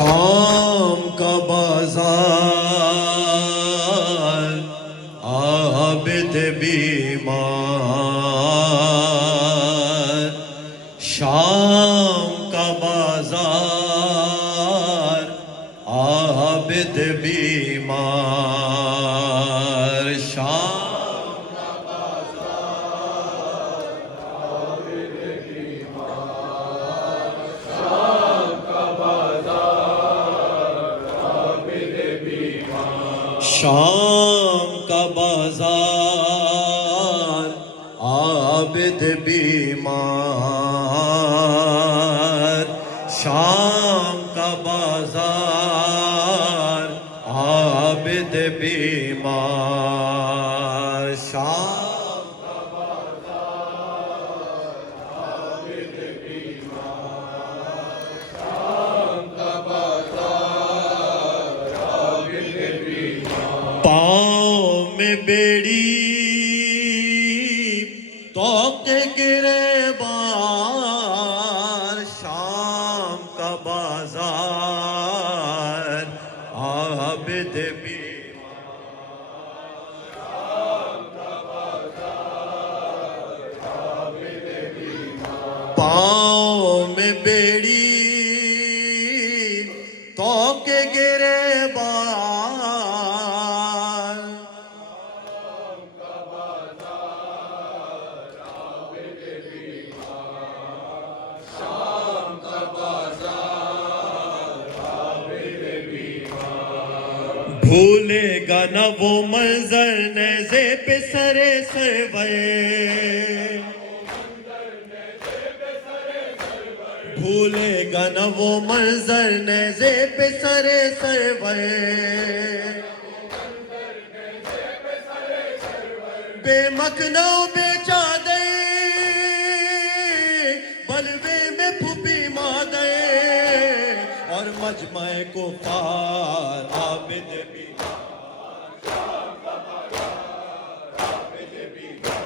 शाम का बाजार आबिद बीमार। शाम का बाजार आबिद बीमार। शाम का बाजार आबिद बीमार। शाम का बाजार आबिद बीमार। शाम का बाजार आबिद बीमार। शाम का बाजार आबिद बीमार। शाम का बाजार आबिद बीमार। शाम का बाजार आबिद बीमार। पाँव में बेड़ी तो के गिरेबार। शाम का बाजार आबिद बीमार। शाम का बाजार आबिद बीमार। पाँव में बेड़ी तो के गिरेबार। भूलेगा न वो मंजर नेज़े पे सरे सरवर। भूलेगा न वो मंजर नेज़े पे सरे सरवर। बेमखनो बेचादे बलवे में फूफी मादे और मजमाए को पार आबिद बीमार। शाम का बाजार आबिद बीमार।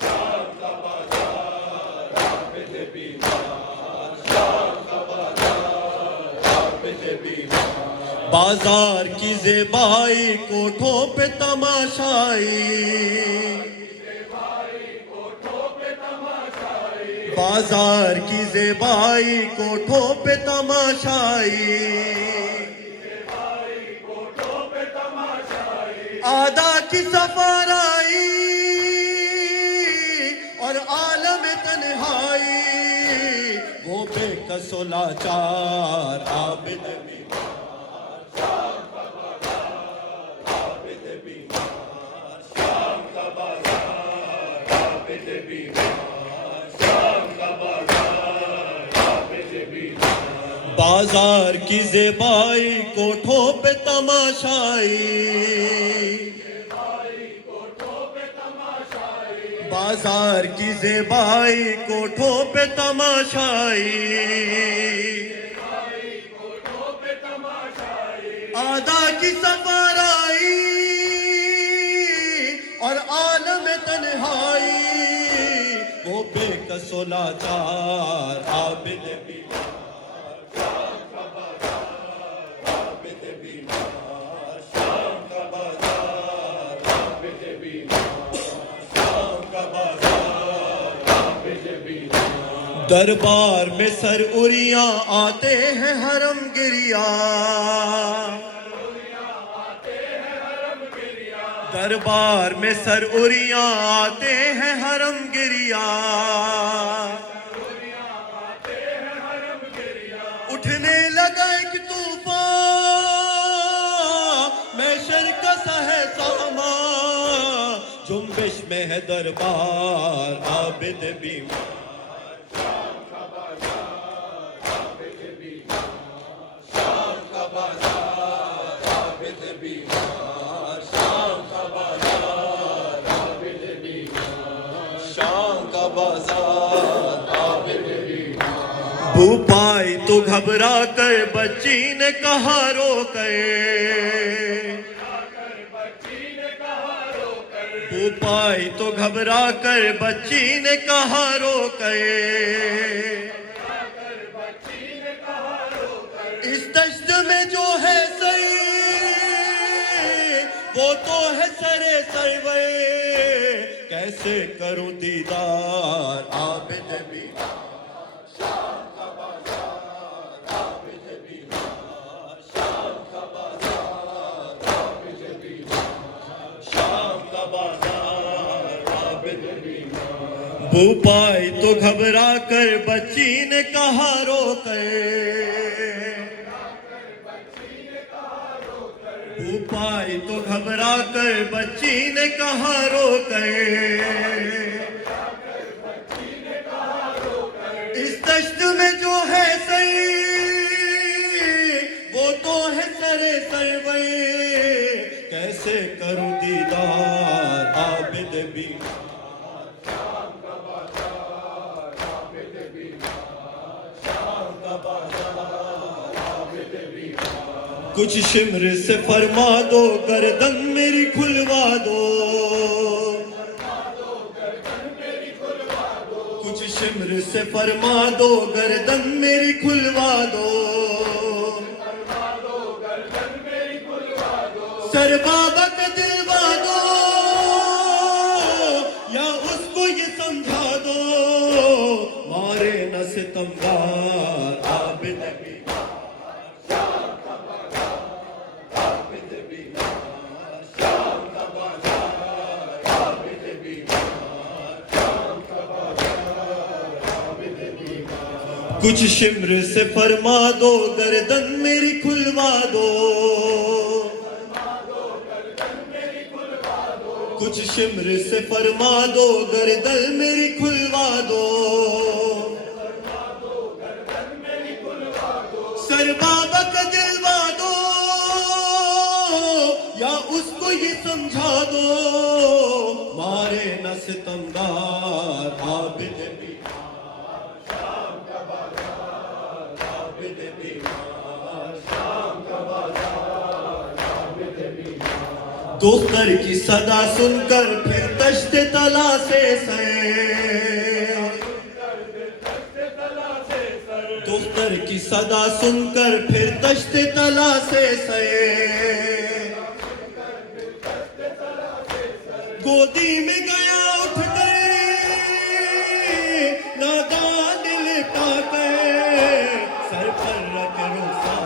शाम का बाजार आबिद बीमार। शाम का बाजार आबिद बीमार। बाजार की ज़ेबाई कोठों पे तमाशाई। बाजार की ज़ेबाई कोठों पे तमाशाई। आदा की सफाराई और आलम तन्हाई वो बेकसो लाचार आबिद बीमार। शाम का बाजार आबिद बीमार। शाम का बाजार आबिद बीमार। शाम का बाजार आबिद बीमार। बाजार की ज़ेबाई कोठों पे तमाशाई। बाजार की ज़ेबाई कोठों पे तमाशाई। आदा की सफाराई और आलम तन्हाई वो बेकसो लाचार आबिद बीमार। शाम का बाजार आबिद बीमार। शाम का बाजार आबिद बीमार। शाम का बाजार आबिद बीमार। दरबार में सर उरिया आते हैं हरम गिरिया। दरबार में सर उरिया आते हैं हरम गिरिया। उठने लगा एक तूफान मैशर का है सामा। जुम्बिश में है दरबार आबिद बीमार। शाम का बाजार आबिद बीमार। शाम का बाजार आबिद बीमार। शाम का बाजार आबिद बीमार। शाम का बाजार आबिद बीमार। भूपाई तो घबरा कर बच्ची ने कहा रो कर। भूपाई तो घबरा कर बच्ची ने कहा रो कर। इस दश्त में जो है सही वो तो है सरे सरवर, कैसे करूं दीदार आबिद बीमार, शाम का बाजार आबिद बीमार, शाम का बाजार आबिद बीमार, शाम का बाजार आबिद बीमार। भूपाई तो घबरा कर बच्ची ने कहा रो कर, भूपाई तो घबरा कर बच्ची ने कहा रो कर, इस दश्त में जो है सही वो तो है सरे सरवर, कैसे करूं दीदार आबिद बीमार, शाम का बाजार आबिद बीमार, शाम का बाजार आबिद बीमार। कुछ शिमर से फरमा दो गर्दन मेरी खुलवा दो, कुछ शिमर से फरमा दो गर्दन मेरी खुलवा दो, सर बाबा का दिलवा दो या उसको ये समझा दो, मारे न सितमगार आबिद बीमार, शाम का बाजार आबिद बीमार, शाम का बाजार आबिद बीमार, शाम का बाजार आबिद बीमार। कुछ शिमर से फरमा दो गर्दन मेरी खुलवा दो, कुछ शिमर से फरमा दो गर्दन मेरी खुलवा दो, सर बाबा का दिलवा दो या उसको ये समझा दो, मारे न सितमगार आबिद बीमार, शाम का बाजार आबिद बीमार, शाम का बाजार आबिद बीमार। दोस्तर की सदा सुनकर फिर तश्ते तला से सर, दोस्तर की सदा सुनकर फिर तश्ते तला से सर, गोदी में गया उठ कर नादान दिल पाकर, सर पर रख रोसा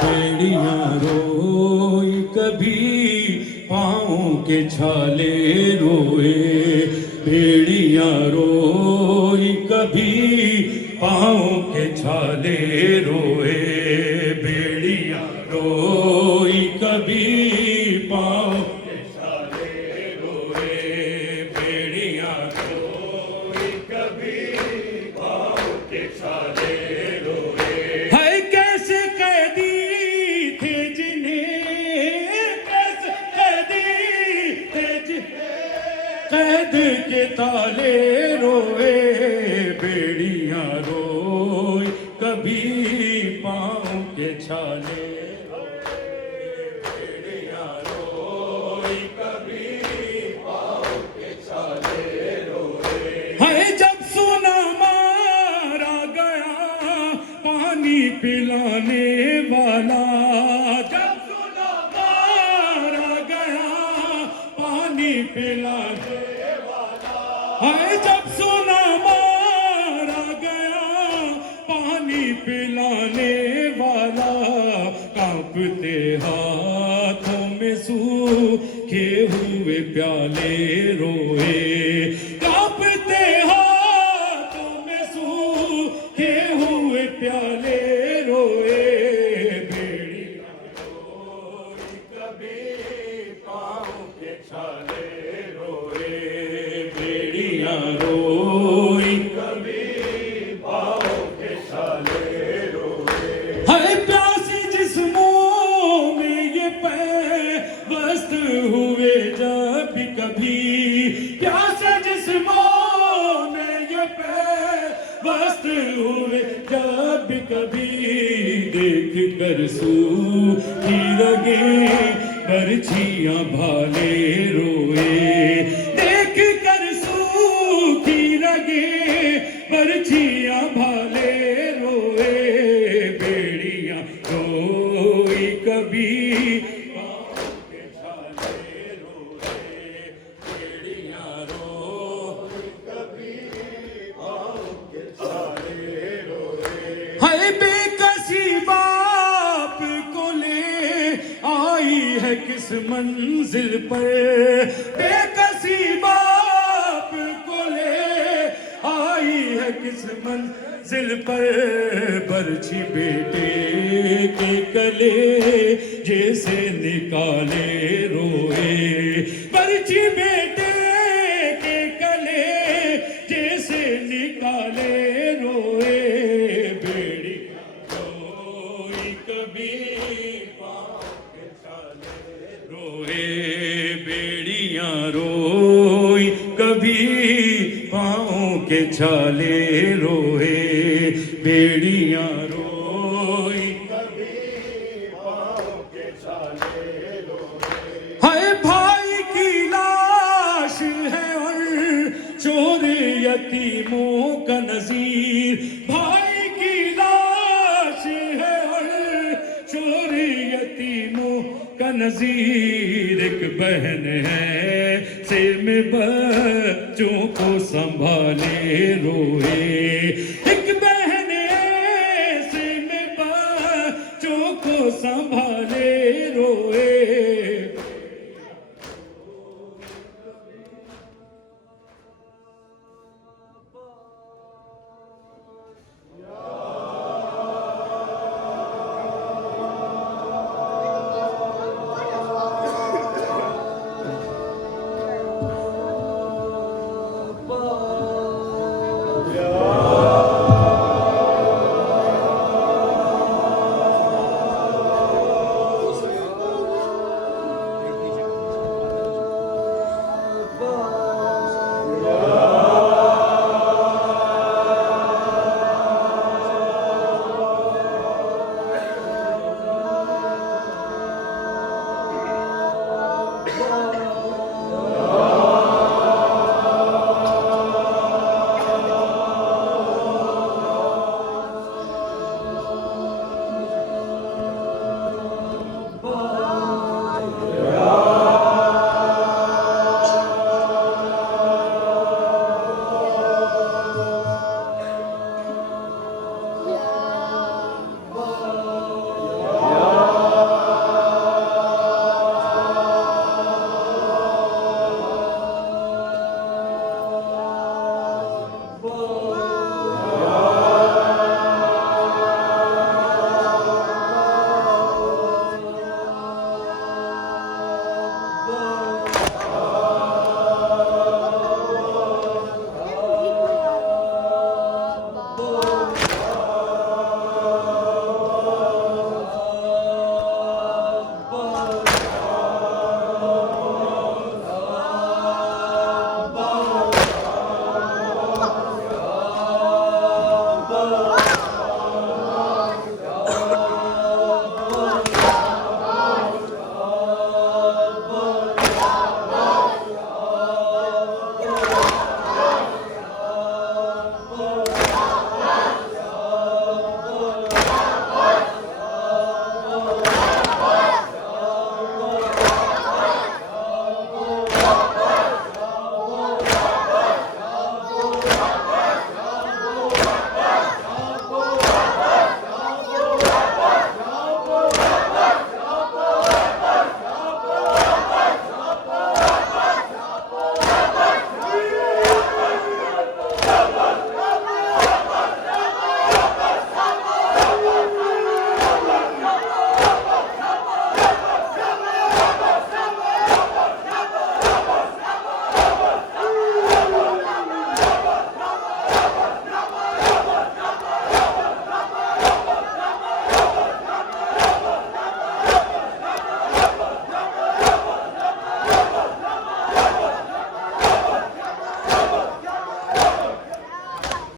बेड़ियां रोई कभी पाँव के छाले रोए, बेड़ियां रोई कभी पाँव के छाले रोए, बेड़ियां रोई कभी पाँव के छाले रोए, बेड़ियां रोई कभी पाँव के छाले रोए। हाय कैसे कैदी थे जिन्हें, कैसे कैदी थे जिन्हें कैद के ताले रोए, बेड़ियां रोई कभी पाँव के छाले रोए, बेड़ियां रोई कभी पाँव के छाले रोए। हाय जब सोना मारा गया पानी पिलाने वाला, जब सोना मारा गया पानी पिलाने वाला, हाय जब सोना मारा गया पानी पिलाने वाला, कांपते हाथों में सूखे हुए प्याले रोए, कांपते हाथों में सूखे हुए प्याले रोए, बेड़ियां रोई कभी पाँव के छाले रोए, बेड़ियां रोई कभी पाँव के छाले रोए। हाय प्यासी जिस्मों में ये पैवस्त हुए जब कभी, प्यासे जिस्मों में ये पैवस्त हुए जब कभी, देख कर सूखी रगे बरछियां भाले रोए, किस मंजिल पर, बेकसी बाप को ले आई है किस मंजिल पर, बरछी बेटे के कले जैसे निकाले रोए, बरछी बेटे के कले जैसे निकाले रोए, बेड़ी रोई कभी पाँव के छाले रोए, बेड़ियां रोई कभी पाँव के छाले रोए, बेड़ियां रोई हाय भाई की लाश है और चोर यतीमों का नजीर, भाई की लाश है और चोर यतीमों का नजीर, एक बहन है सिर में बच्चों को संभाले रोए, एक बहन है सिर में बच्चों को संभाले